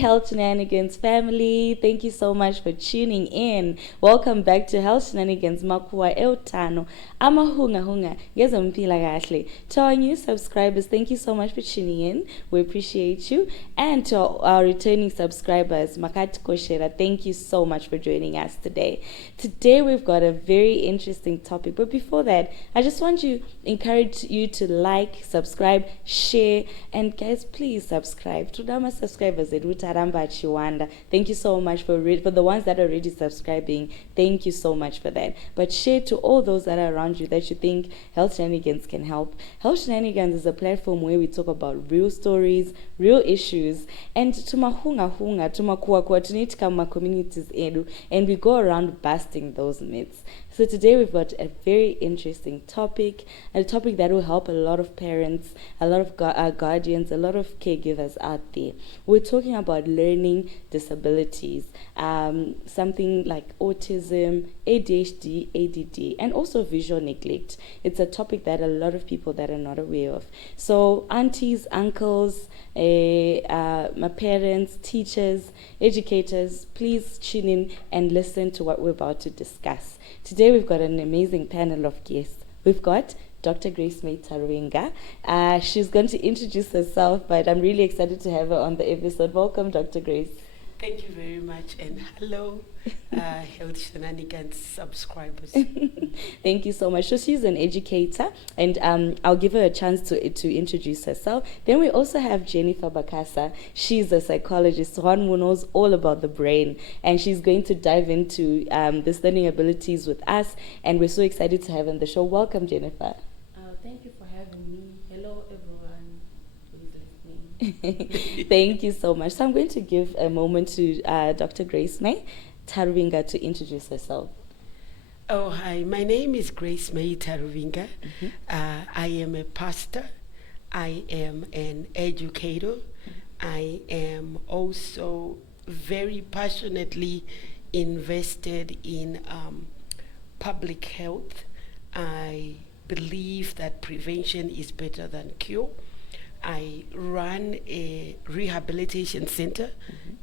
Health Shenanigans family. Thank you so much for tuning in. Welcome back to Health Shenanigans Makuhwa, eUtano, Amahunga, ngezempilakahle. To our new subscribers, thank you so much for tuning in. We appreciate you. And to our returning subscribers, Makati Koshera, thank you so much for joining us today. Today we've got a very interesting topic. But before that, I just want to encourage you to like, subscribe, share, and guys, please subscribe. To our subscribers, thank you so much for the ones that are already subscribing. Thank you so much for that. But share to all those that are around you that you think Health Shenanigans can help. Health Shenanigans is a platform where we talk about real stories, real issues, and to Mahunga, to Makuhwa, to Nitkama communities, and we go around busting those myths. So today we've got a very interesting topic, a topic that will help a lot of parents, a lot of guardians, a lot of caregivers out there. We're talking about learning disabilities, something like autism, ADHD, ADD, and also visual neglect. It's a topic that a lot of people that are not aware of. So aunties, uncles, my parents, teachers, educators, please tune in and listen to what we're about to discuss. Today we've got an amazing panel of guests. We've got Dr. Grace-Mae Taruvinga. She's going to introduce herself, but I'm really excited to have her on the episode. Welcome, Dr. Grace. Thank you very much, and hello, Health Shenanigans subscribers. Thank you so much. So she's an educator, and I'll give her a chance to introduce herself. Then we also have Jenifer Bakasa. She's a psychologist, one who knows all about the brain, and she's going to dive into this learning abilities with us, and we're so excited to have her on the show. Welcome, Jenifer. Thank you for having me. Hello, everyone who is listening. Thank you so much. So I'm going to give a moment to Dr. Grace-Mae Taruvinga to introduce herself. Oh, hi. My name is Grace-Mae Taruvinga. I am a pastor. I am an educator. I am also very passionately invested in public health. I believe that prevention is better than cure. I run a rehabilitation center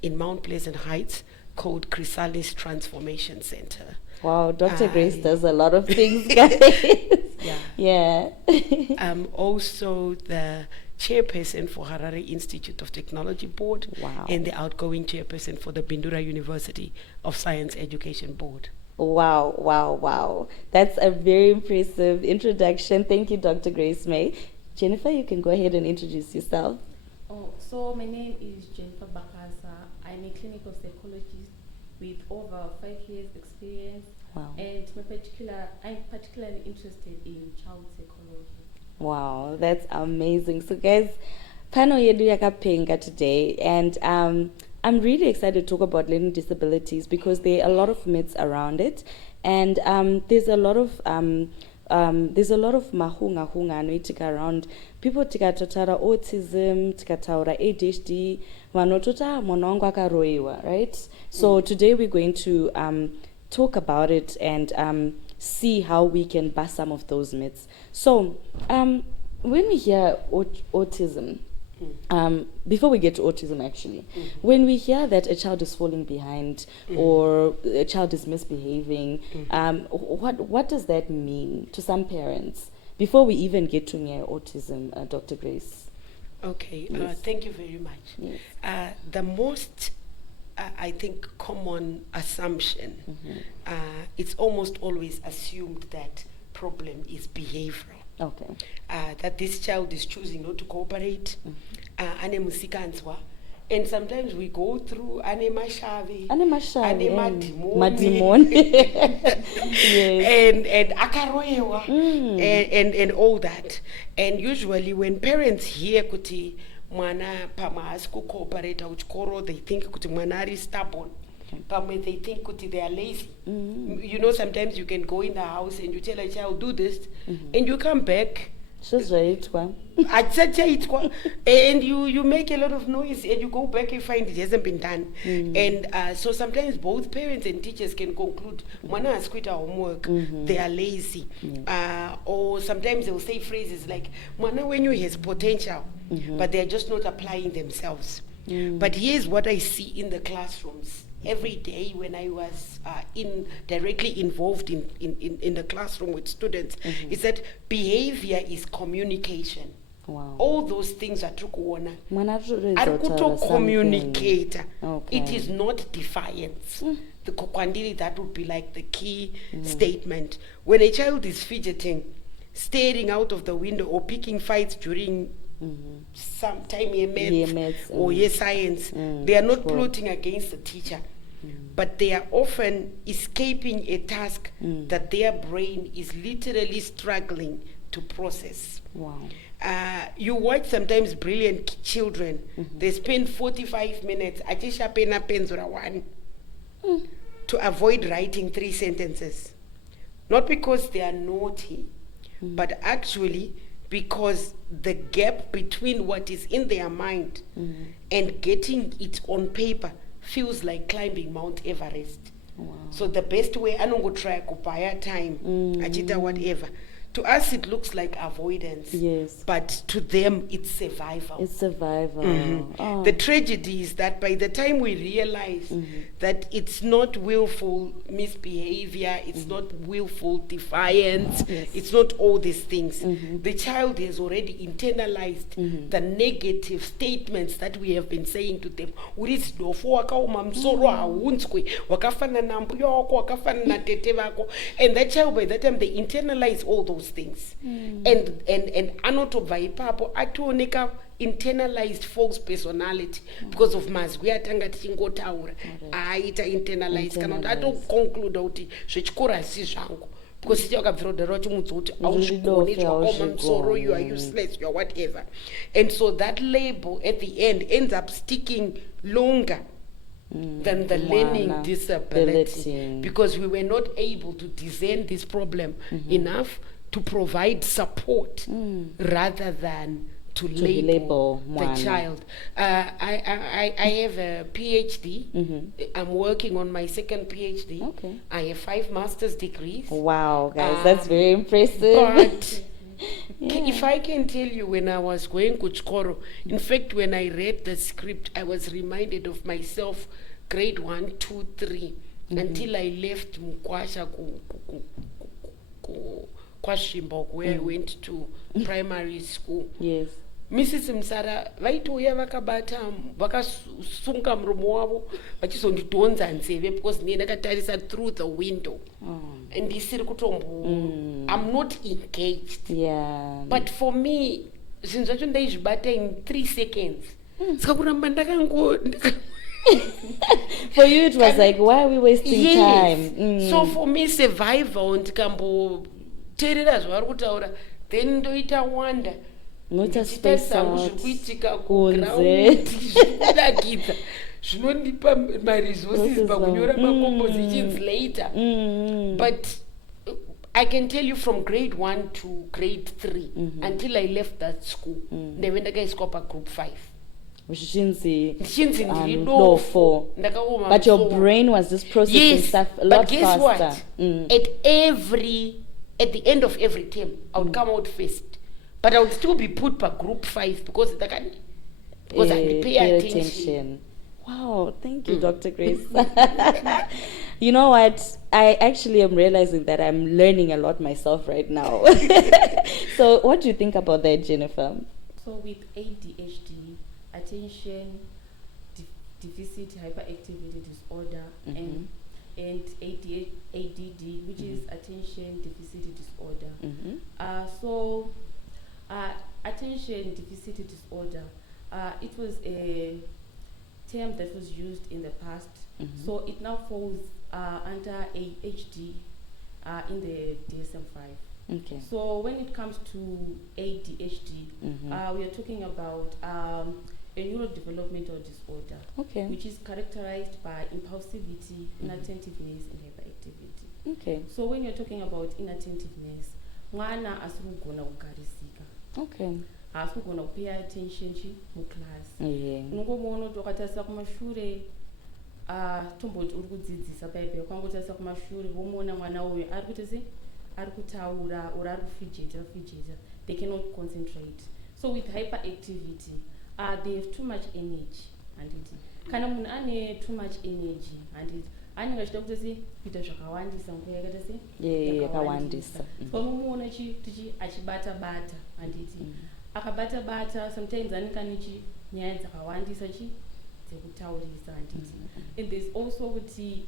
in Mount Pleasant Heights called Chrysalis Transformation Center. Wow, Dr. Grace does a lot of things, guys. Yeah. I'm also the chairperson for Harare Institute of Technology Board. Wow. And the outgoing chairperson for the Bindura University of Science Education Board. Wow. That's a very impressive introduction. Thank you, Dr. Grace-Mae. Jenifer, you can go ahead and introduce yourself. So my name is Jenifer Bakasa. I'm a clinical psychologist with over 5 years experience. Wow. And I'm particularly interested in child psychology. Wow, that's amazing. So guys, panel yedu yakapenga today, and I'm really excited to talk about learning disabilities because there are a lot of myths around it, and there's a lot of mahunga anoitika around. People tikatotara autism, tikataura ADHD, vanotota mwana wangu akaroiwa, right? So today we're going to talk about it and see how we can bust some of those myths. So when we hear autism, before we get to autism actually, when we hear that a child is falling behind or a child is misbehaving, what does that mean to some parents before we even get to near autism, Dr. Grace? Okay, Yes. thank you very much. Yes. The most, I think, common assumption, it's almost always assumed that problem is behavioral. Okay. That this child is choosing not to cooperate, and sometimes we go through anemashavi, madimon, yes. and akaroyewa, and all that. And usually when parents hear kuti mwana pama asku cooperate uchkoro, they think kuti mwana is stubborn. Pama they think kuti they are lazy. You know, sometimes you can go in the house and you tell a child do this, and you come back. And you make a lot of noise and you go back and find it hasn't been done. And so sometimes both parents and teachers can conclude mwana has quit our homework, they are lazy. Or sometimes they'll say phrases like mwana when you has potential, but they're just not applying themselves. But here's what I see in the classrooms every day when I was directly involved in the classroom with students, is that behavior is communication. Wow. All those things are kuona. Mwana Communicate. Okay. It is not defiance. The kokwandili, that would be like the key statement. When a child is fidgeting, staring out of the window, or picking fights during some time maths or science, they are not plotting against the teacher, but they are often escaping a task that their brain is literally struggling to process. Wow. You watch sometimes brilliant children, they spend 45 minutes to avoid writing 3 sentences. Not because they are naughty, but actually because the gap between what is in their mind and getting it on paper feels like climbing Mount Everest. Wow. So the best way, I don't go try to buy a time, achita whatever. To us, it looks like avoidance. Yes. But to them, it's survival. It's survival. Oh. The tragedy is that by the time we realize that it's not willful misbehavior, it's not willful defiance, it's not all these things, the child has already internalized the negative statements that we have been saying to them. And that child, by that time, they internalize all those things. And anotobva ipapo atuoneka internalized false personality because of mazwi atanga tichingotaura aita internalize kana kuti atoconclude kuti zvechikora si zvangu because ichi wakabvira kudaro wachimudza kuti auzvikoni zvakaoma musoro, you are useless, you are whatever. And so that label at the end ends up sticking longer than the learning disability, because we were not able to discern this problem enough to provide support rather than to label the child. I have a PhD. I'm working on my second PhD. Okay. I have 5 master's degrees. Wow, guys, that's very impressive. But if I can tell you, when I was going to Chikoro, in fact, when I read the script, I was reminded of myself, grade 1, 2, 3, until I left Mukwasha Kwashimbok, where I went to primary school. Yes. Mrs. Msara, vaitouya vakabata vakasunga muromo wavo vachizondidhonza nzeve because ndiye ndakatarisa through the window and ndisiri kutombo I'm not engaged. Yeah. But for me zvinhu zvacho ndaizvibata in 3 seconds saka kuramba ndakango For you it was like, why are we wasting time? So for me survival, ndikamboteerera zvavari kutaura then ndoita wonder kuitika kuground zvinodakidza zvinondipa maresources pakunyora macompositions later. But I can tell you from grade 1 to grade 3 until I left that school ndaive ndakaiswa pagroup 5. Ndichinzi ndiri dofo ndakaoma. But your brain was just processing stuff a lot faster. But guess what? At the end of every term, I would come out first. But I would still be put per group 5 because I pay attention. Wow, thank you, Dr. Grace. You know what? I actually am realizing that I'm learning a lot myself right now. So what do you think about that, Jenifer? So with ADHD, attention deficit hyperactivity disorder, and ADD, which is attention deficit disorder. Attention deficit disorder, it was a term that was used in the past, so it now falls under ADHD in the DSM-5. Okay. So when it comes to ADHD, we are talking about a neurodevelopmental disorder, which is characterized by impulsivity, inattentiveness, and hyperactivity. Okay. So when you're talking about inattentiveness, mwana asirugona kugarisika. Okay. Asirugona pay attention mu class. Yeah. Tokatarisa kumashure tomboti uri kudzidzisa paipai kwangotarisa kumashure vomuona mwana uyu ari kuti ari kutaura or ari kufidgeta, they cannot concentrate. So with hyperactivity, they have too much energy. handiti kana munhu ane too much energy handiti anenge achida kuti kuita zvakawandisa nguva yakaita yakawandisa panomuona achibata-bata handiti akabata-bata sometimes anenge ane nyaya dzakawandisa dzekutaurisa handiti and there's also kuti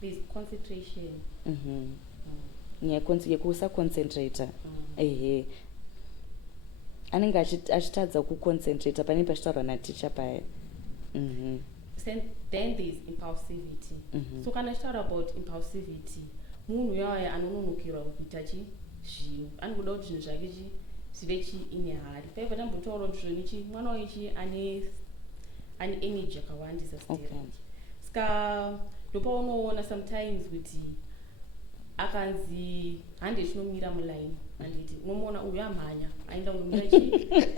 there's concentration yekusaconcentrata ehe anenge achitadza kuconcentrata panenge pachitaurwa naticha paya then there's impulsivity so kana achitaura about impulsivity munhu uyaya anononokirwa kuita zvinhu anogoda kuti zvinhu zvake zvive ine hari paiva tambotaura kuti zvoni mwana wayo ane energy yakawandisa stereki ska ndopaunoona sometimes kuti akanzi hande chinomira mulaini handiti unomuona uyu amhanya aenda unomira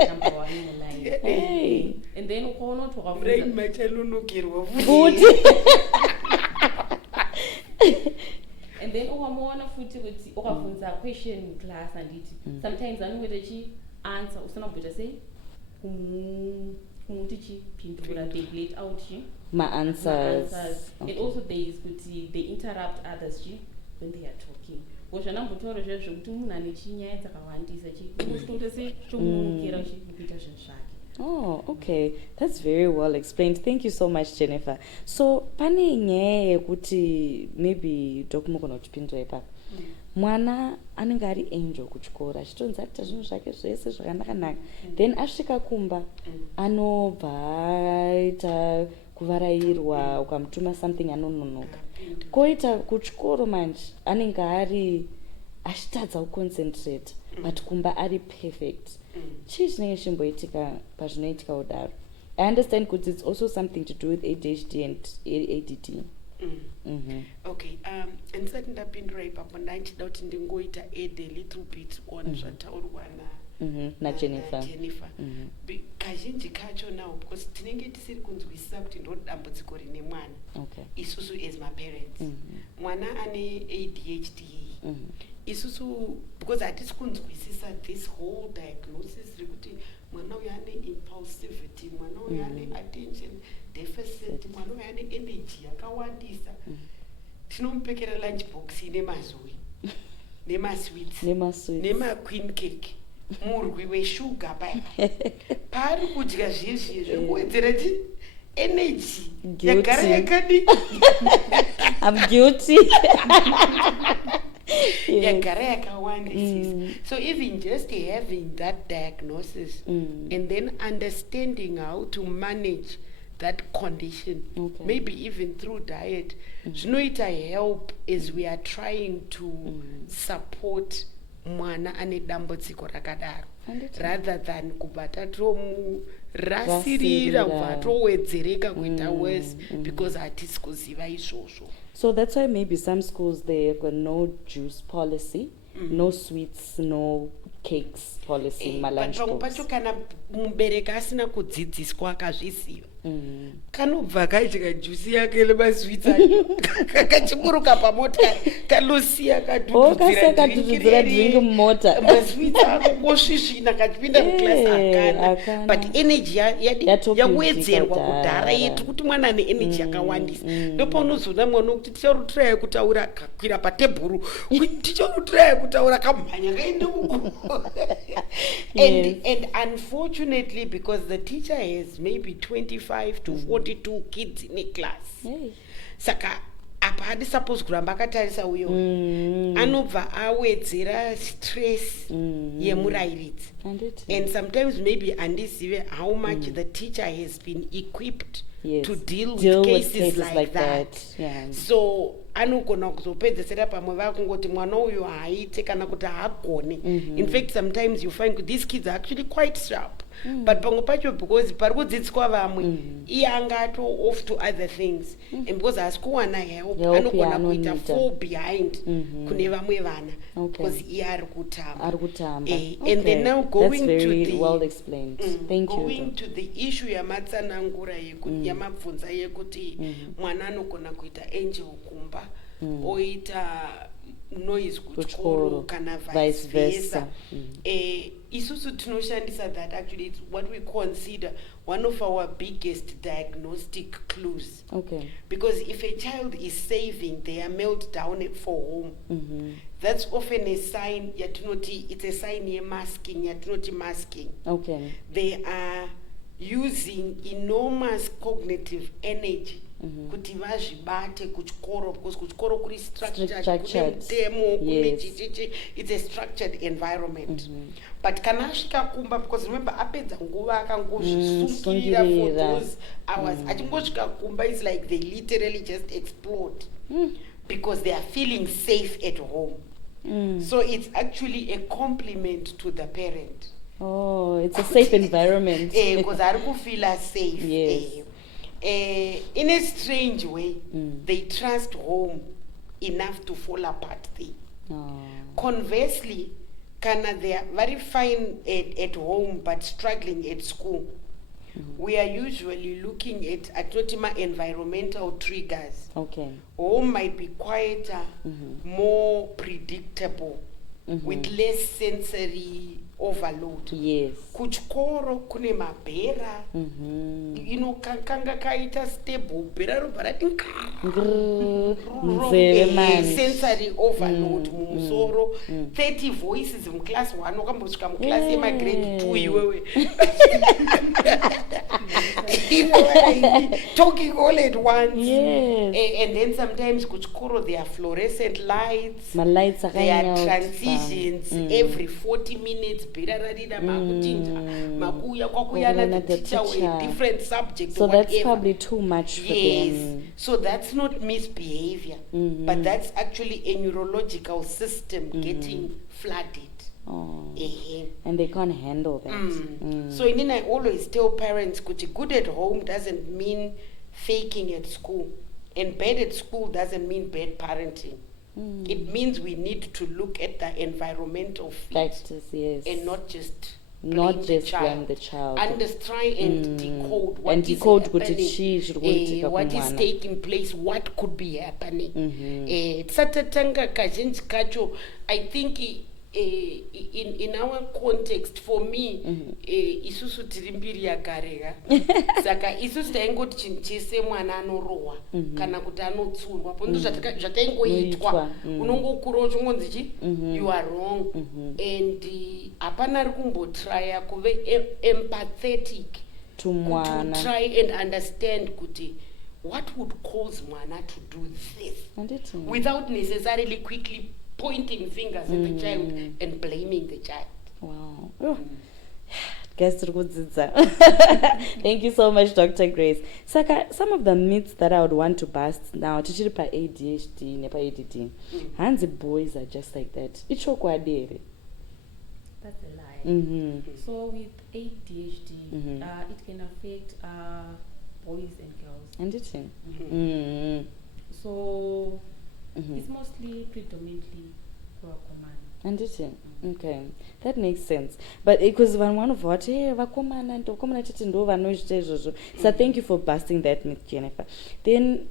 number 1 mulaini and then ukaona kuti wakafunzamachalunukirwa futi and then ukamuona futi kuti ukabvunza question class handiti sometimes anongoita answer usina kuita sei kumuti chipindura they blate out ma-answers. Okay. And also there is kuti they interrupt others when they are talking zvanambotaura zviya zvekuti munhu ane chinyaya dzakawandisa chitoita se chomunokera kuita zvinhu zvake. Oh, okay. That's very well explained. Thank you so much, Jenifer. So, pane nyaya yekuti maybe dokumukona uchipindura ipapo. Mwana anenge ari angel kuchikora achitonzi aita zvinhu zvake zvese zvakanaka then asvika kumba anobva aita kuvarairwa ukamutuma something anononoka koita kuchikoro manje anenge ari achitadza kuconcentrate but kumba ari perfect chii chinenge chimboitika pazvinoitika kudaro? I understand kuti it's also something to do with ADHD and ADD. Okay, ndisati ndapindura ipapo ndachida kuti ndingoita add a little bit on zvataurwa naJenifer. Kazhinji kacho now because tinenge tisiri kunzwisisa kuti ndo dambudziko rine mwana isusu as maparents mwana ane ADHD isusu because hatisi kunzwisisa this whole diagnosis rekuti mwana uyu ane impulsivity, mwana uyu ane attention deficit, mwana uyu ane energy yakawandisa. Tinomupekera lunchbox ine mazoi nemasweets nemaqueen cake murwi weshuga paya paari kudya zviye zvekuwedzera energy yagara yakadi I'm guilty. yagara yakawandisisa. So even just having that diagnosis and then understanding how to manage that condition, maybe even through diet, zvinoita help as we are trying to support mwana ane dambudziko rakadaro rather than kubata tomurasirira kubva towedzereka kuita worse because hatisi kuziva izvozvo. So that's why maybe some schools they have got no juice policy, no sweets, no cakes policy in my lunch box. Pacho kana mubereki asina kudzidziswa akazviziva kanobva kaita juice yake lemasweets kachiburuka pamota kalosiya kadhudzira drink mumota masweets ako kosvisvina kachipinda muclass akana but energy yakuwedzerwa kudhara yetu kuti mwana ane energy yakawandisa ndopaunozoona mwana kuti ticharutiraya kutaura kakwira patebhuru ticharutiraya kutaura kamhanya kaende uko and unfortunately because the teacher has maybe 25 to 42 kids in a class saka apa hadi suppose kuramba akatarisa uyo anobva awedzera stress yemurairidzi and sometimes maybe andizive how much the teacher has been equipped to deal with cases like that. So anogona kuzopedzesera pamwe vakungoti mwana uyu haaite kana kuti haagone. In fact sometimes you find these kids are actually quite sharp but pamwe pacho because pari kudzidziswa vamwe iye angato off to other things and because haasi kuwana help anogona kuita fall behind kune vamwe vana because iye ari kutamba. And then now going That's to very the well explained. Thank you. Going to the issue yamatsanangura yekuti yamabvunza yekuti mwana anogona kuita angel kumba oita noise kuchikoro, kuchikoro kana vice versa. Isusu tinoshandisa that actually it's what we consider one of our biggest diagnostic clues. Okay. Because if a child is saving their meltdown for home, that's often a sign, it's a sign masking. Okay. They are using enormous cognitive energy kuti vazvibate kuchikoro, because kuchikoro kuri structured, it's a structured environment. But kana asvika kumba, because remember apedza nguva akangozvisungira for those hours, achingosvika kumba, it's like they literally just explode because they are feeling safe at home. So it's actually a compliment to the parent. Oh, it's a safe environment. Because I feel safe. Yes. In a strange way, they trust home enough to fall apart there. Oh. Conversely, they are very fine at home but struggling at school. We are usually looking at environmental triggers. Okay. Home might be quieter, more predictable, with less sensory overload. Yes. Kuchikoro kune mabhera, kanga kaita stable, bhera robva rati sensory overload mumusoro, 30 voices class 1, wakambosvika muclass yemagrade 2 iwewe. You know what I mean? Talking all at once. Yes. And then sometimes kuchikoro there are fluorescent lights. There are transitions every 40 minutes. Makuya kwakuyana the teacher with different subjects. So that's probably too much for them. Yes. So that's not misbehavior, but that's actually a neurological system getting flooded. Oh. And they can't handle that. So I always tell parents, good at home doesn't mean faking at school, and bad at school doesn't mean bad parenting. It means we need to look at the environmental factors, yes, and not just blame the child. Try and decode what is happening, what is taking place, what could be happening. Tsatanga kazhinji kacho, I think in our context, for me, isusu tiri mbiri yakarega. Saka isusu taingoti chinhu chese mwana anorohwa kana kuti anotsurwa. Pondo zvataingoitwa. Unongokura uchingonzi chi, you are wrong. And hapana ari kumbotrya kuve empathetic to mwana. To try and understand kuti what would cause mwana to do this without necessarily quickly pointing fingers at the child and blaming the child. Wow. Thank you so much, Dr. Grace. Saka, some of the myths that I would want to bust now, tichiri pa ADHD nepa ADD. Hands boys are just like that. That's a lie. So with ADHD, it can affect boys and girls. And it? So it's mostly predominantly vakomana. And it? Okay, that makes sense. But because one of what, vakomana ndokomana tete ndo vanozvita izvozvo. So thank you for busting that myth, Jenifer. Then,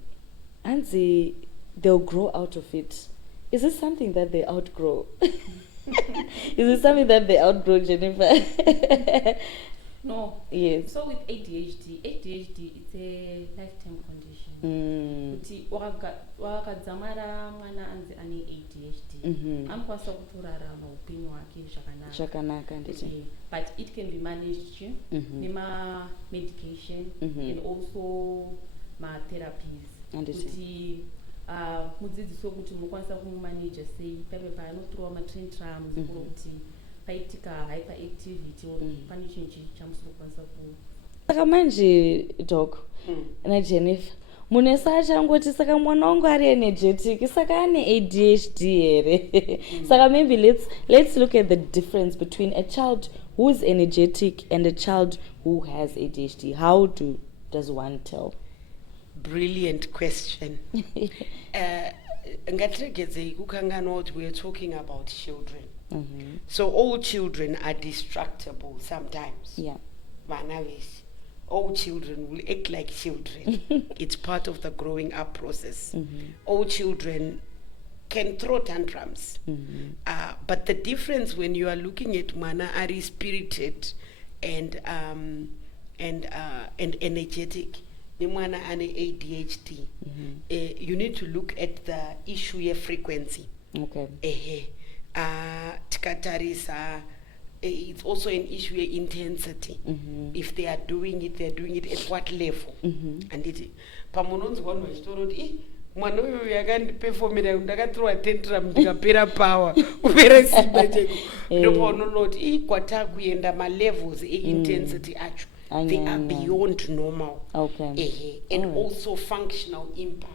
Anzi, they'll grow out of it. Is this something that they outgrow? Is it something that they outgrow, Jenifer? No. Yes. So with ADHD it's a lifetime condition. Kuti wakadzamara mwana anzi ane ADHD. Anokwanisa kutorarama upenyu hwake zvakanaka. But it can be managed nema medication and also ma therapies. Kuti mudzidziswe kuti munokwanisa kumumanage sei, pamwe paanotorwa matantrums kuti paitika hyperactivity pane chinhu chamusoro kwanisa ku. Saka manje Doc na Jenifer, munesa achangoti saka mwana wangu ari energetic, saka ane ADHD here. Saka maybe let's look at the difference between a child who is energetic and a child who has ADHD. How does one tell? Brilliant question. Ngatirigedzei kukanganwa kuti we are talking about children. So all children are destructible sometimes. Yeah. All children will act like children. It's part of the growing up process. All children can throw tantrums. But the difference when you are looking at mwana ari spirited and energetic, the mwana ane ADHD, you need to look at the issue of frequency. Okay. Tikatarisa, it's also an issue of intensity. If they are doing it at what level? And it pamunonzi one was told, mwana uyu yakandiperformera ndakathrowa tantrum ndikapera power kupera simba cheko ndopaunonoti kwatakuenda malevels e-intensity acho they are beyond normal. And also functional impact.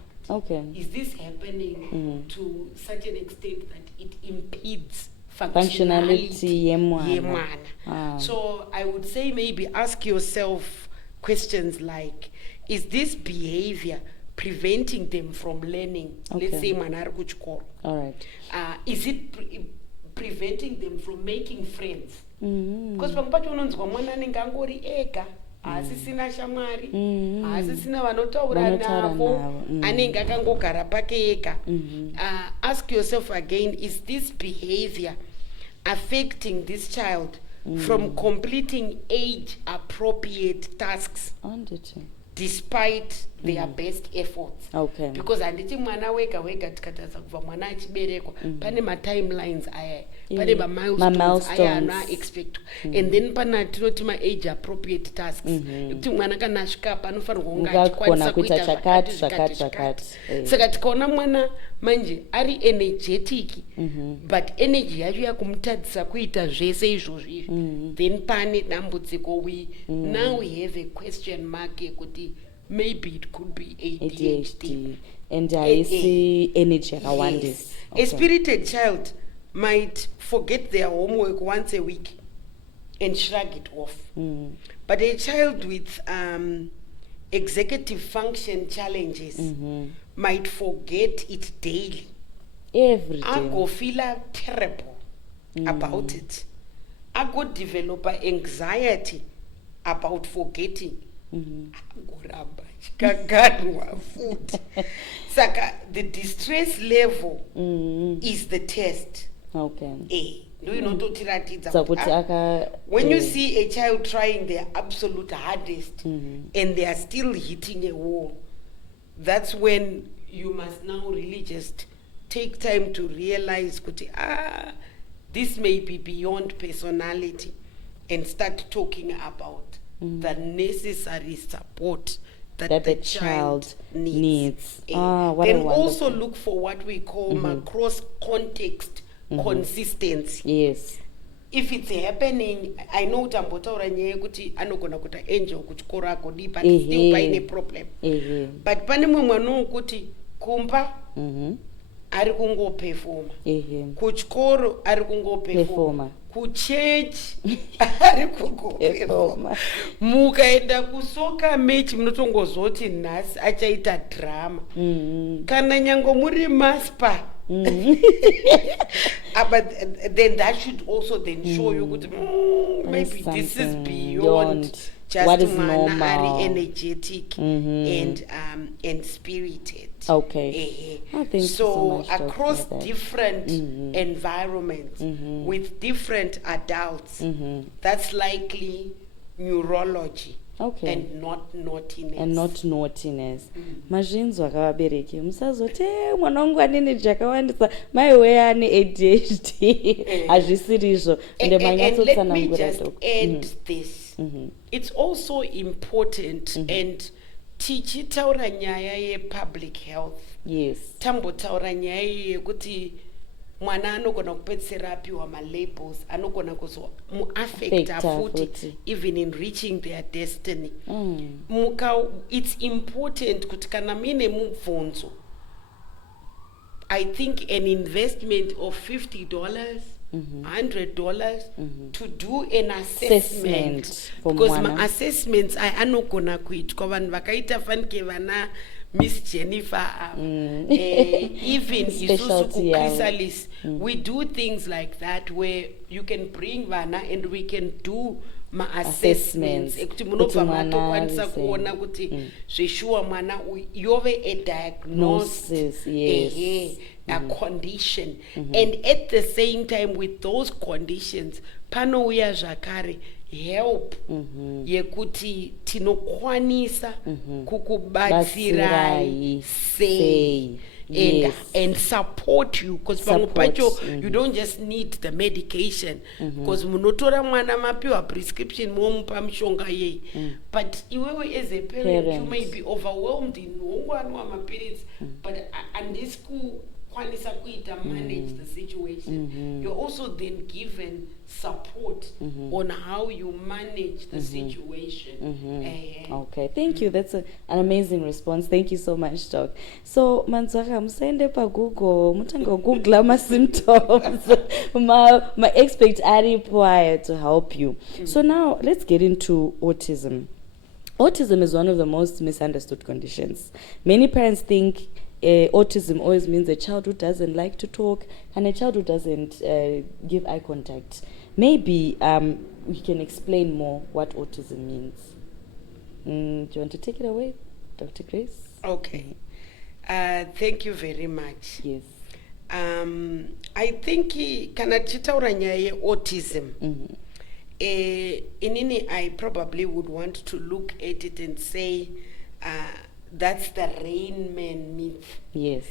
Is this happening to such an extent that it impedes functionality yemwana? So I would say maybe ask yourself questions like, is this behavior preventing them from learning? Let's say mwana ari kuchikoro. Is it preventing them from making friends? Because pamwe pacho unonzwa mwana anenge angori ega, asisina shamwari, asisina vanotaura navo, anenge akangogara pake ega. Ask yourself again, is this behavior affecting this child from completing age appropriate tasks despite their best efforts? Because handiti mwana wega tikataza kubva mwana achiberekwa pane ma-timelines aya, pane ma-milestones aya anoaexpectwa, and then pana tinoti ma-age appropriate tasks ekuti mwana kana asvika apa anofanirwa kunge achikwanisa kuita zvakati. Saka tikaona mwana manje ari energetic but energy yacho yakumutadzisa kuita zvese izvozvo izvi, then pane dambudziko. Now we have a question mark yekuti maybe it could be ADHD. And I see energy yakawandisa. A spirited child might forget their homework once a week and shrug it off. But a child with executive function challenges might forget it daily. Every day. I go feel terrible about it. I go develop anxiety about forgetting. Saka, the distress level is the test. Do you know when you see a child trying their absolute hardest and they are still hitting a wall, that's when you must now really just take time to realize this may be beyond personality, and start talking about the necessary support that the child needs. Then also look for what we call cross-context consistency. If it's happening, I know tambotaura nyaya kuti anogona kuita angel kuchikoro akodi, but still paine problem. But pane mumwe mwana wokuti kumba ari kungoperforma, kuchikoro ari kungoperforma, kuchechi ari kungoperforma, mukaenda kusoka mechi munotongozoti nhasi achaita drama, kana nyango muri maspa. But then that should also then show you maybe this is beyond just what is normal, energetic and spirited. I think so across different environments with different adults, that's likely neurology. And not naughtiness. Mazvinzwa akavabereki musazoti mwana wangu ane jakawandisa maiwe ane ADHD hazvisirizvo ende manyatsotsanangura. Just add this. It's also important and tichitaura nyaya ye-public health, tambotaura nyaya yekuti mwana anogona kupedzisira apiwa malabels anogona kuzomuaffecta futi even in reaching their destiny. It's important kuti kana mine mubvunzo, I think an investment of $50, $100 to do an assessment, because my assessments anogona kuitwa vanhu vakaita fanike vana Miss Jenifer, even Isusu Chrysalis, we do things like that where you can bring vana and we can do my assessments. Ekuti munobva matokwanisa kuona kuti zveshuwa mwana yove a diagnosis, a condition, and at the same time with those conditions panouya zvakare help yekuti tinokwanisa kukubatsirai sei and support you, because pamwe pacho you don't just need the medication, because munotora mwana mapiwa prescription momupa mishonga yei, but iwewe as a parent you may be overwhelmed in hongwanwa mapirits, but handisi kukwanisa kuita manage the situation. You're also then given support on how you manage the situation. Okay, thank you. That's an amazing response. Thank you so much, Doc. So, Manzwaka, musende pa Google, mutango Google my symptoms. my expert are required to help you. So now, let's get into autism. Autism is one of the most misunderstood conditions. Many parents think autism always means a child who doesn't like to talk and a child who doesn't give eye contact. Maybe we can explain more what autism means. Do you want to take it away, Dr. Grace? Okay. Thank you very much. Yes. I think kana tichitaura nyaya yeautism, inini I probably would want to look at it and say that's the Rain Man myth. Yes.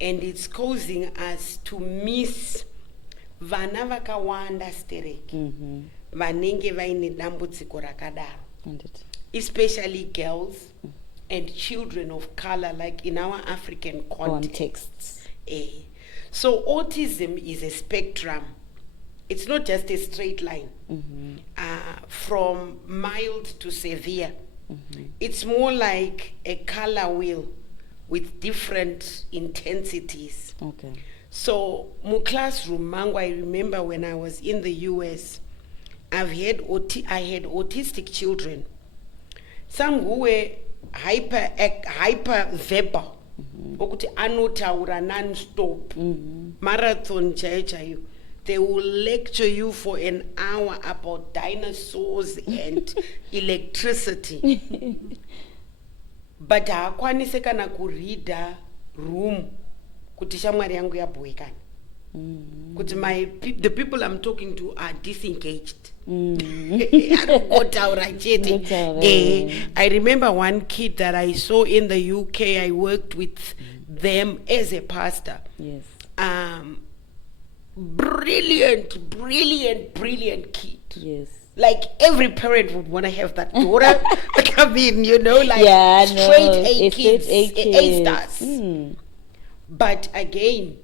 And it's causing us to miss vana vakawanda stereki vanenge vaine dambudziko rakadaro, especially girls and children of color, like in our African contexts. So autism is a spectrum. It's not just a straight line from mild to severe. It's more like a color wheel with different intensities. Okay. So, my classroom, Mango, I remember when I was in the US, I had autistic children. Some who were hyper verbal, okuti anotaura non-stop, marathon chaiyo. They will lecture you for an hour about dinosaurs and electricity. But haakwanise kana kureada room kuti shamwari yangu yabhowekana. Kuti the people I'm talking to are disengaged. I remember one kid that I saw in the UK. I worked with them as a pastor. Yes. Brilliant kid. Yes. Like every parent would want to have that daughter come in, straight A kids, A stars. But again,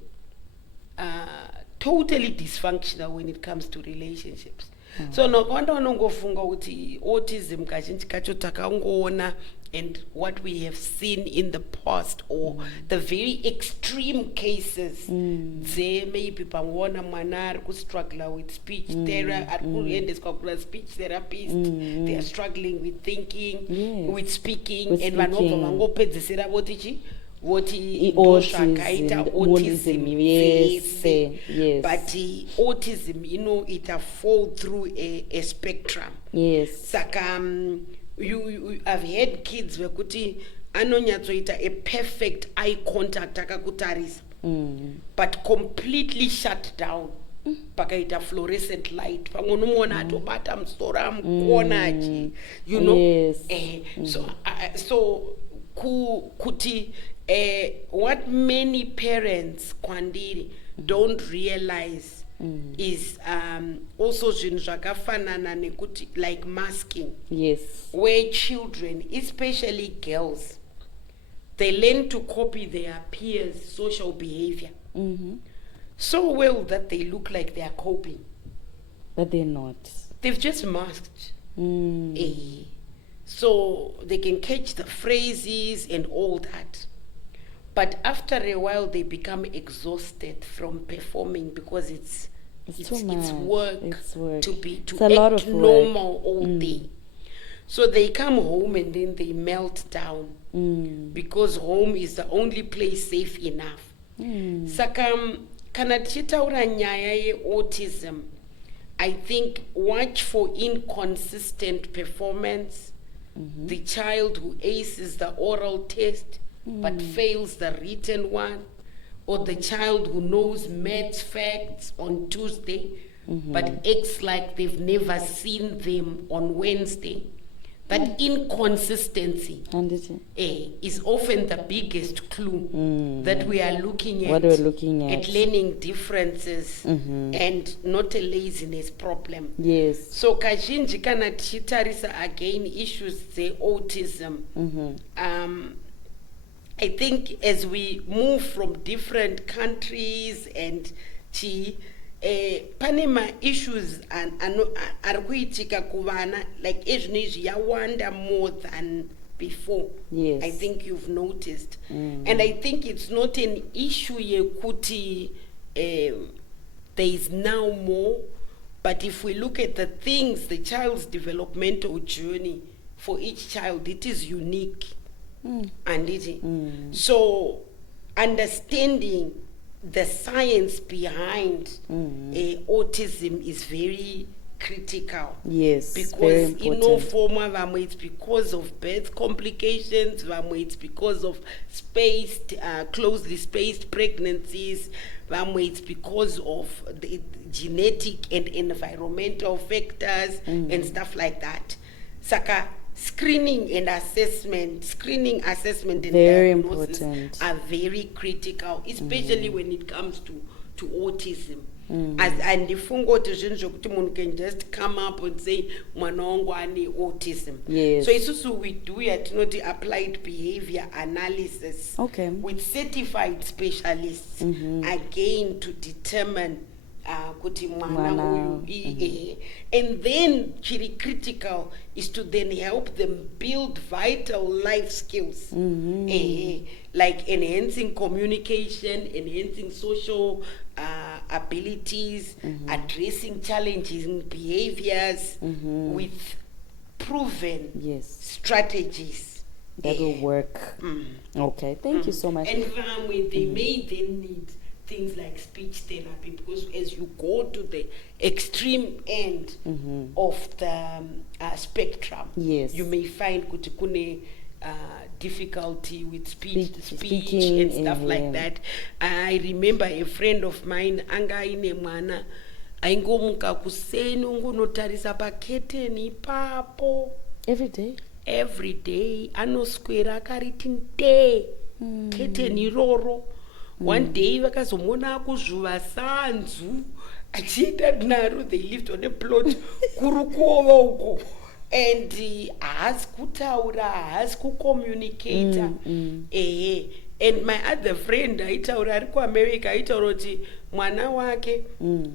totally dysfunctional when it comes to relationships. So nokwanda unongofunga kuti autism kazhinji kacho takaungoona and what we have seen in the past, or the very extreme cases, maybe pamwana mwana ari kustruggle with speech therapy, speech therapist, they are struggling with thinking, with speaking, and vanobva vangopedzisira voti ndozvakaita autism. Yes. But autism, it fall through a spectrum. Yes. Saka you have had kids vekuti anonyatsoita a perfect eye contact akakutarisa, but completely shut down. Pakaita fluorescent light. Pamwe unomuona atobata musoro amukuona achi. So kuti what many parents kwandiri don't realize is also zvinhu zvakafanana nekuti like masking. Yes. Where children, especially girls, they learn to copy their peers' social behavior so well that they look like they are copying, but they're not. They've just masked. So they can catch the phrases and all that. But after a while, they become exhausted from performing because it's work to act normal all day. So they come home and then they melt down because home is the only place safe enough. Saka kana tichitaura nyaya yeautism, I think watch for inconsistent performance. The child who aces the oral test but fails the written one, or the child who knows maths facts on Tuesday, but acts like they've never seen them on Wednesday. That inconsistency is often the biggest clue that we are looking at. What we're looking at. Learning differences and not a laziness problem. Yes. So kazhinji kana tichitarisa again issues the autism. I think as we move from different countries and pane issues ari kuitika kuvana like ezvinezvi yawanda more than before. Yes. I think you've noticed. And I think it's not an issue yekuti there is now more, but if we look at the things, the child's developmental journey for each child, it is unique. And it so understanding the science behind autism is very critical. Yes, because very important. in no form it's because of birth complications, it's because of closely spaced pregnancies, it's because of the genetic and environmental factors and stuff like that. Saka screening assessment and very diagnosis important. Are very critical, especially when it comes to autism. And ndifunga kuti zvinhu zvokuti munhu can just come up and say mwana wangu ane autism. Yes. So isusu we do yatinoti applied behavior analysis with certified specialists again to determine kuti mwana uyu and then chiri critical is to then help them build vital life skills, like enhancing communication, enhancing social abilities, addressing challenging behaviors with proven strategies that will work. Okay, thank you so much. And they may then need things like speech therapy, because as you go to the extreme end of the spectrum, you may find kuti kune difficulty with speech and stuff like that. I remember a friend of mine anga aine mwana aingomuka kuseni ungonotarisa paketeni ipapo every day anoswera akariti nde keteni iroro. One day vakazomona akuzvuva sanzu achienda naro, they lived on a plot kurukuova uko, and haasi kutaura, haasi kucommunicata. And my other friend aitaura ari kuAmerica aitaura kuti mwana wake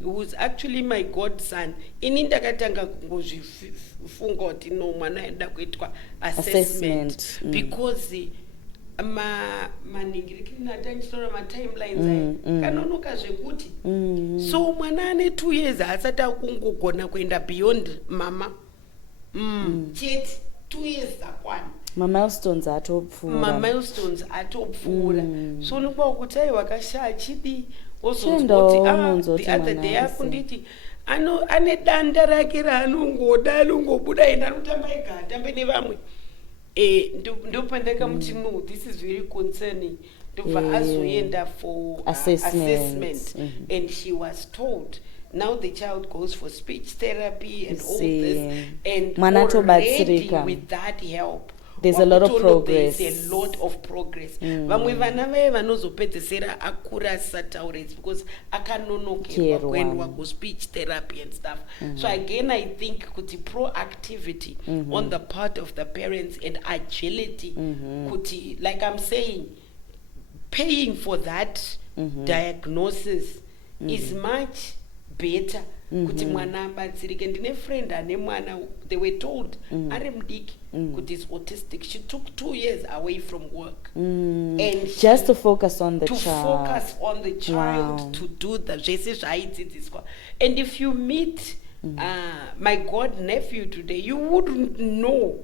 who's actually my godson, ini ndakatanga kungozvifunga kuti no mwana aida kuitwa assessment because maningirikiri natanchitora matimelines kanonoka zvekuti so mwana ane 2 years haasati akungogona kuenda beyond mama chete 2 years akwana mamilestones atopfuura. So nokwa kuti ai wakashaa chidi wozoti the other day akunditi ane danda rake raanongoda anongobuda enda anotamba ega atambe nevamwe. Ndopandakamuti no, this is very concerning. Ndobva azoenda for assessment and she was told now the child goes for speech therapy and all this, and already with that help there's a lot of progress. There's a lot of progress. Vamwe vana vaye vanozopedzesera akura asataura because akanonokerwa kuendwa ku speech therapy and stuff. So again I think kuti proactivity on the part of the parents and agility, kuti, like I'm saying, paying for that diagnosis is much better. Kuti mwana abatsirike. Ndine friend ane mwana, they were told ari mudiki kuti is autistic. She took 2 years away from work and just to focus on the child, to do the zvese zvaidzidziswa. And if you meet my god nephew today, you wouldn't know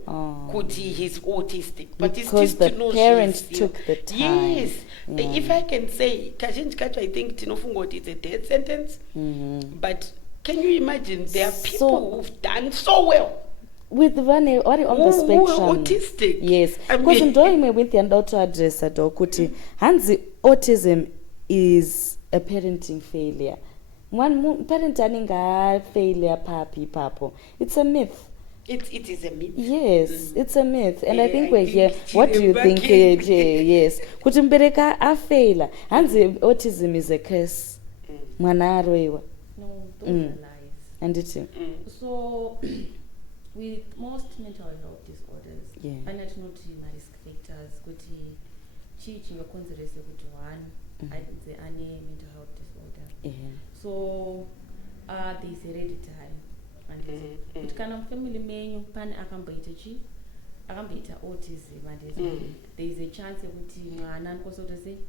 kuti he's autistic, but because the parents took the time. Yes. If I can say kazhinji kacho I think tinofunga kuti it's a death sentence, but can you imagine there are people who've done so well with vane vari on the spectrum, autistic. Yes, because ndoimwe with your daughter address kuti hanzi autism is a parenting failure. One parent anenga failure papo. It's a myth. It is a myth. Yes, it's a myth. And I Yeah, think I we're think here. What do you think? Yes. Kuti mbereka a failure. Hanzi autism is a curse. Mwana aroiwa. No, those are lies. And it. So, with most mental health disorders, Yeah. panati risk factors, kuti chi chingakonzerese kuti one aidze ane mental health disorder. Yeah. So, there's hereditary. Kuti kana mufamily menyu pane akamboita autism, and there's a chance yekuti mwana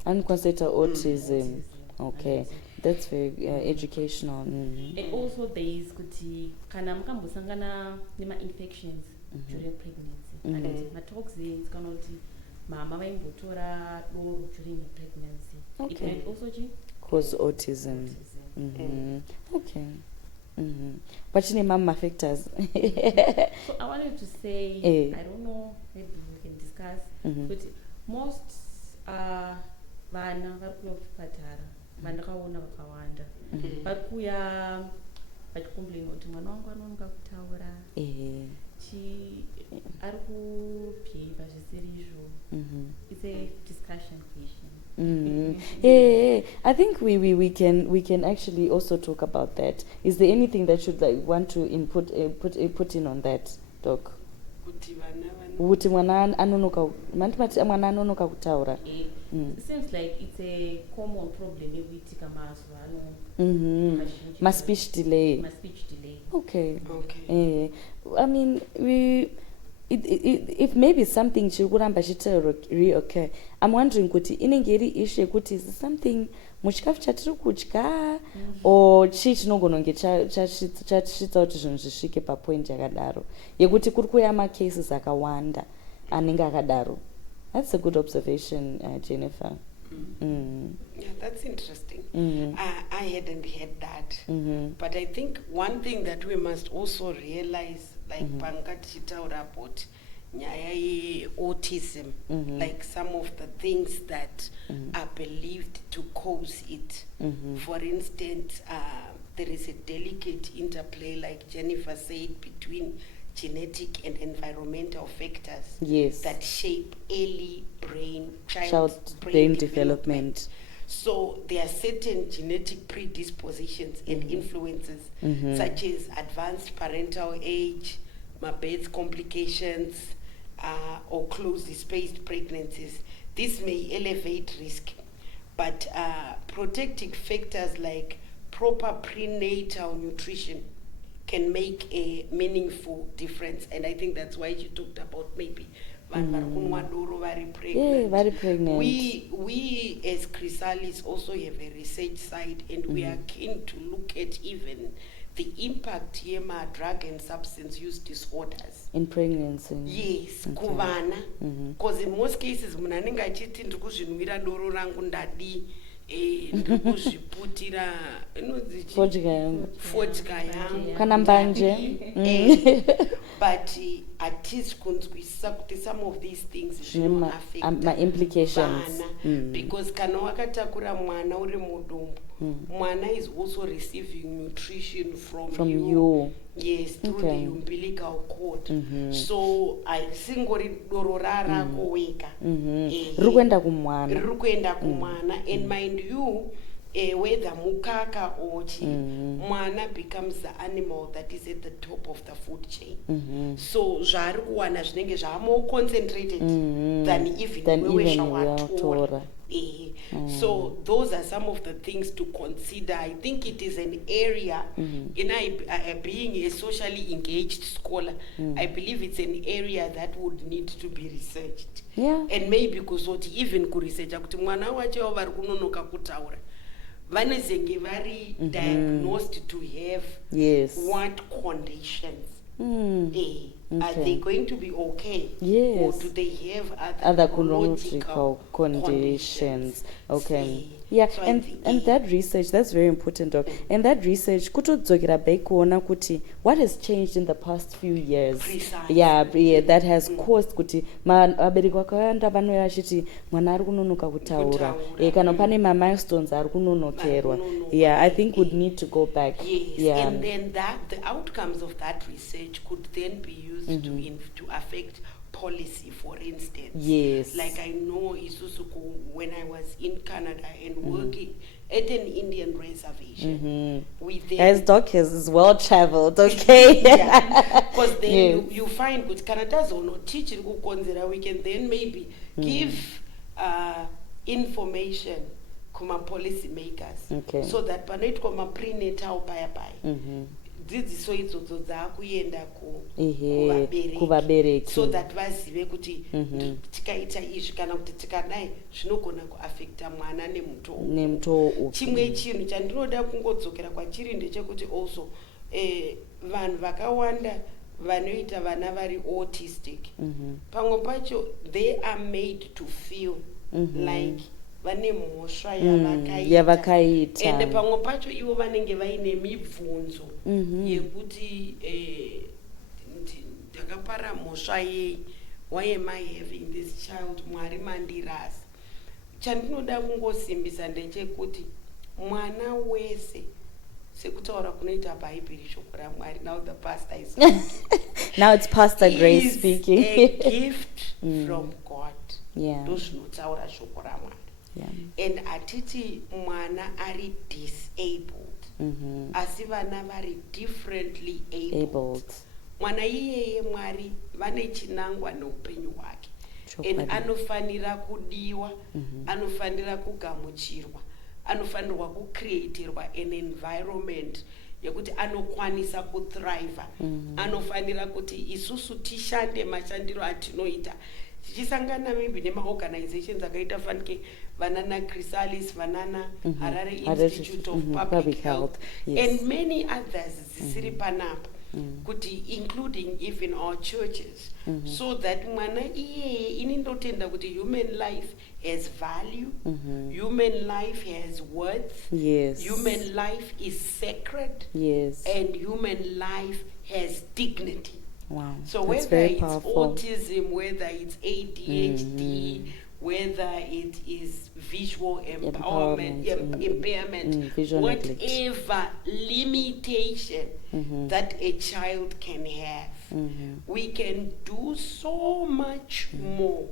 Unconsidered autism. Okay, that's very educational. And also there is kuti kana mukambosangana nema-infections during pregnancy, and ma-toxins kana kuti mama vaimbotora doro during the pregnancy. Okay. It might also cause autism. Okay. But you mama factors. So I wanted to say, I don't know, maybe we can discuss, but most vana varikuya kuchipatara vandakaona vakawanda varikuya vachicomplain kuti mwana wangu anonoka kutaura ari kubhehava zvisiri izvo. It's a discussion question. I think we can actually also talk about that. Is there anything that should want to put in on that, Doc? Kuti mwana anonoka kutaura. It seems like it's a common problem ekuitika mazuva ano. Speech delay. Okay. I mean, if maybe something chikuramba reoccur, I'm wondering kuti inenge iri issue kuti is something muchikafu chatiri kudya or chii chinogona chachitsa kuti zvinhu zvisvike papoint yakadaro yekuti kuri kuuya macases akawanda anenge akadaro. That's a good observation, Jenifer. Yeah, that's interesting. I hadn't heard that. But I think one thing that we must also realize, like Pankati Taura about nyaya autism, like some of the things that are believed to cause it. For instance, there is a delicate interplay, like Jenifer said, between genetic and environmental factors that shape early child brain development. So there are certain genetic predispositions and influences, such as advanced parental age, birth complications, or closely spaced pregnancies. This may elevate risk, but protective factors like proper prenatal nutrition can make a meaningful difference. And I think that's why you talked about maybe very pregnant. We as Chrysalis also have a research side, and we are keen to look at even the impact of drug and substance use disorders in pregnancy. Yes, kuvana. Because in most cases munanenga achiti ndikuzvinwira doro rangu ndadi ndikuzviputira fodya yangu kana mbanje. But atisi kunzwisisa kuti some of these things ma implications because kana wakatakura mwana uri mudumbu, mwana is also receiving nutrition from you. Yes, through the umbilical cord. So singori doro rarako wega riri kuenda kumwana. And mind you, whether mukaka or chi, mwana becomes the animal that is at the top of the food chain. So zvari kuwana zvinenge more concentrated than even wewe. So those are some of the things to consider. I think it is an area, being a socially engaged scholar, I believe it's an area that would need to be researched. And maybe because even kuresearcha kuti mwana wacho vari kunonoka kutaura vanezenge vari diagnosed to have what conditions. Are they going to be okay? Yes. Or do they have Other neurological neurological conditions. Okay. See. Yeah, So I and think that research, that's very important, Doc. And that research, kutodzokera back kuona kuti what has changed in the past few years. Precisely. Yeah, that has caused kuti vabereki vakawanda vanouya vachiti mwana ari kunonoka kutaura. Kana pane milestones ari kunonokerwa. Yeah, I think we'd need to go back. Yes, Yeah. and then the outcomes of that research could then be used to affect policy, for instance. Yes. Like I know Isusuku, when I was in Canada and working at an Indian reservation, we then... As Doc is well traveled, okay? Yeah, because then Yes. you find good Canada's or not teaching, we can then maybe give information kuma policy makers, Okay. so that panoitwa prenatal paya dzidziso idzodzo dzakuenda kuvabereki, so that vazive kuti tikaita izvi kana kuti tikadai zvinogona kuaffecta mwana nemutoo. Chimwe chinhu chandinoda kungodzokera kwachiri ndechekuti also vanhu vakawanda vanoita vana vari autistic, pamwe pacho they are made to feel like vane mhosva yavakaita, ende pamwe pacho ivo vanenge vaine mibvunzo yekuti ndakapara mhosva yei, why am I having this child, mwari mandirasa. Chandinoda kungosimbisa ndechekuti mwana wese, sekutaura kunoita bhaibheri shoko raMwari, now the pastor is speaking. Now it's Pastor Grace speaking. A gift from God. Yeah. Ndozvinotaura shoko raMwari. Yeah. And atiti mwana ari disabled, asi vana vari differently abled. Mwana iyeye Mwari vane chinangwa neupenyu hwake, and anofanira kudiwa, anofanira kugamuchirwa, anofanirwa kucreatirwa an environment yekuti anokwanisa kuthrive. Anofanira kuti isusu tishande mashandiro atinoita tichisangana maybe nemaorganizations akaita fanike vanana Chrysalis, vanana Harare Institute of Public Health, yes. And many others zisiri panapa, kuti including even our churches, so that mwana iyeye inindotenda kuti human life has value, human life has worth, yes. Human life is sacred, yes. And human life has dignity. Wow. So whether it's autism, whether it's ADHD, whether it is visual impairment, whatever limitation that a child can have, we can do so much more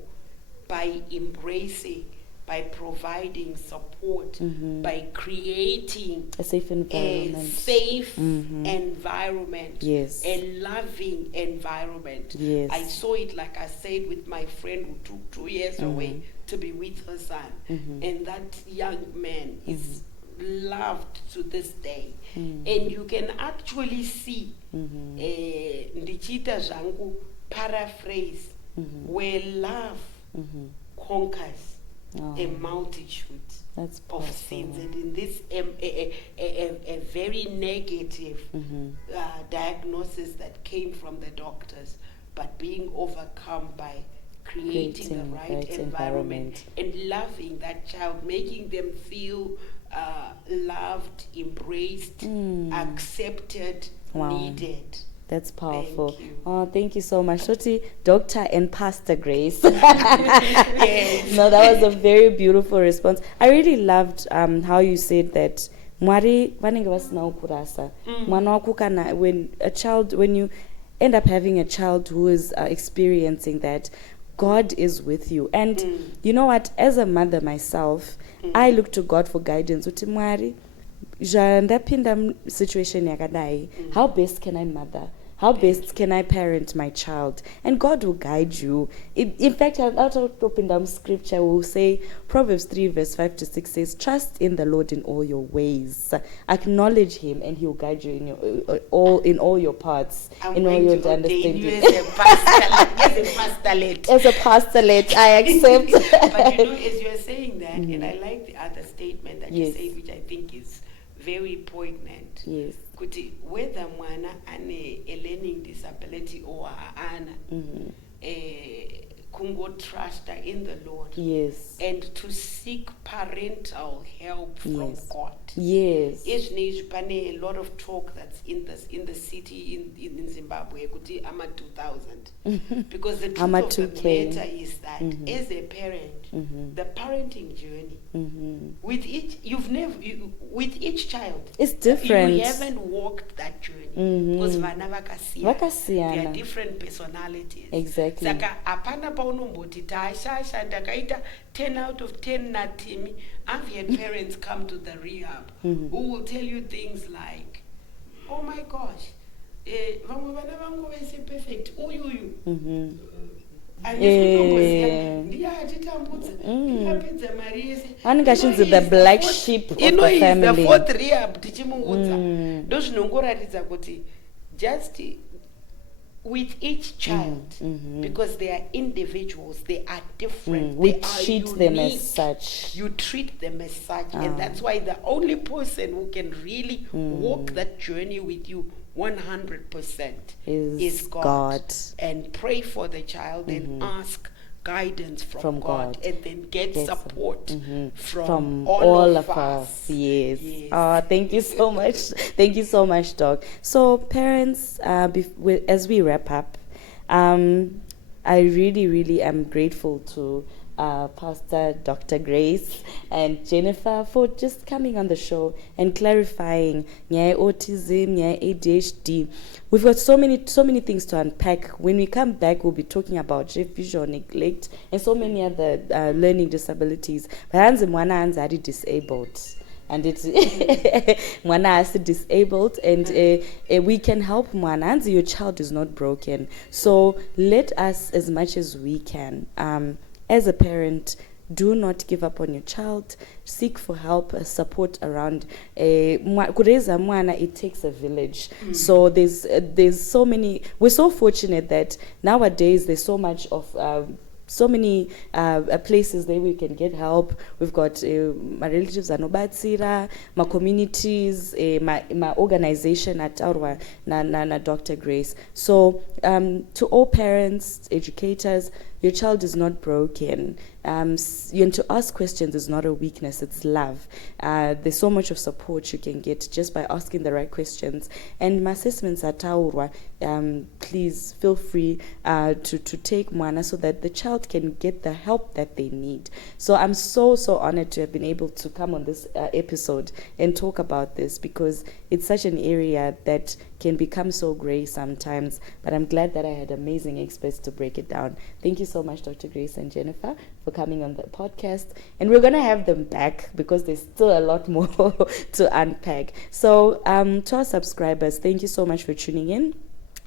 by embracing, by providing support, by creating a safe environment, yes. A loving environment. Yes. I saw it, like I said, with my friend who took 2 years away to be with her son, and that young man is loved to this day, and you can actually see ndichita zvangu paraphrase, where love conquers a multitude of sins, and in this a very negative diagnosis that came from the doctors, but being overcome by creating the right environment and loving that child, making them feel loved, embraced, accepted, needed. That's powerful. Thank you. Oh, thank you so much. Shoti, Dr. and Pastor Grace. Yes. No, that was a very beautiful response. I really loved how you said that Mwari vanenge vasina ukurasa. Mwana wako kana, when you end up having a child who is experiencing that, God is with you. And you know what, as a mother myself, I look to God for guidance. Uti Mwari, ndapinda situation yakadai, how best can I mother? How best can I parent my child? And God will guide you. In fact, out of open scripture will say, Proverbs 3 verse 5 to 6 says, trust in the Lord in all your ways. Acknowledge him and he'll guide you in all your paths, in all your understanding. As a pastorlet, I accept. But you know, as you're saying that, and I like the other statement that you said, which I think is very poignant. Yes. Kuti whether mwana ane a learning disability or ana, kungo trust in the Lord. Yes. And to seek parental help from God. Yes. A lot of talk that's in the city in Zimbabwe, kuti ama 2000. Because the truth of the matter is that as a parent, the parenting journey with each child, it's different. You haven't walked that journey because vana vakasiyana. They are different personalities. Exactly. Saka apana paunomboti tashasha ndakaita 10 out of 10 natimi. I've had parents come to the rehab who will tell you things like, oh my gosh, vamwe vana vangu vese perfect, uyu. The black sheep of the family. The fourth rehab tichimuudza ndozvinongoratidza kuti just with each child, because they are individuals, they are different. We they treat are them as such. You treat them as such, and that's why the only person who can really walk that journey with you 100% is God. And pray for the child and ask guidance from God, and then get support from all of us. Yes. Thank you so much. Thank you so much, Doc. So parents, as we wrap up, I really am grateful to Pastor Dr. Grace and Jenifer for just coming on the show and clarifying autism, ADHD. We've got so many things to unpack. When we come back, we'll be talking about visual neglect and so many other learning disabilities. But Mwana is disabled. And it's Mwana is disabled, and we can help Mwana. Your child is not broken. So let us, as much as we can, as a parent, do not give up on your child. Seek for help, support around. Kureza mwana, it takes a village. So there's so many. We're so fortunate that nowadays there's so much of so many places that we can get help. We've got my relatives anobatsira, my communities, my organization at Taruvinga, na Dr. Grace. So to all parents, educators, your child is not broken. And to ask questions is not a weakness, it's love. There's so much of support you can get just by asking the right questions. And my assessments at Taurwa, please feel free to take Mwana so that the child can get the help that they need. So I'm so honored to have been able to come on this episode and talk about this, because it's such an area that can become so gray sometimes, but I'm glad that I had amazing experts to break it down. Thank you so much, Dr. Grace and Jenifer, for coming on the podcast. And we're going to have them back because there's still a lot more to unpack. So to our subscribers, thank you so much for tuning in.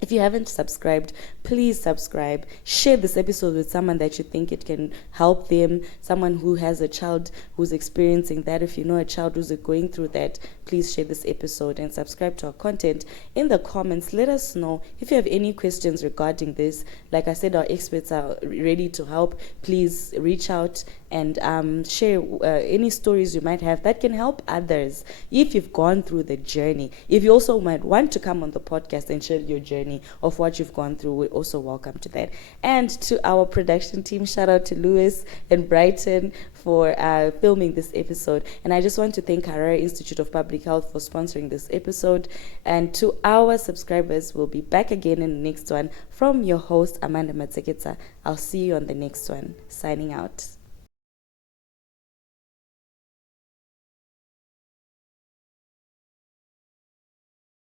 If you haven't subscribed, please subscribe. Share this episode with someone that you think it can help them, someone who has a child who's experiencing that. If you know a child who's going through that, please share this episode and subscribe to our content. In the comments, let us know if you have any questions regarding this. Like I said, our experts are ready to help. Please reach out and share any stories you might have that can help others if you've gone through the journey. If you also might want to come on the podcast and share your journey of what you've gone through, we're also welcome to that. And to our production team, shout out to Lewis and Brighton for filming this episode. And I just want to thank Harare Institute of Public Health for sponsoring this episode. And to our subscribers, we'll be back again in the next one. From your host, Amanda Matseketsa, I'll see you on the next one. Signing out.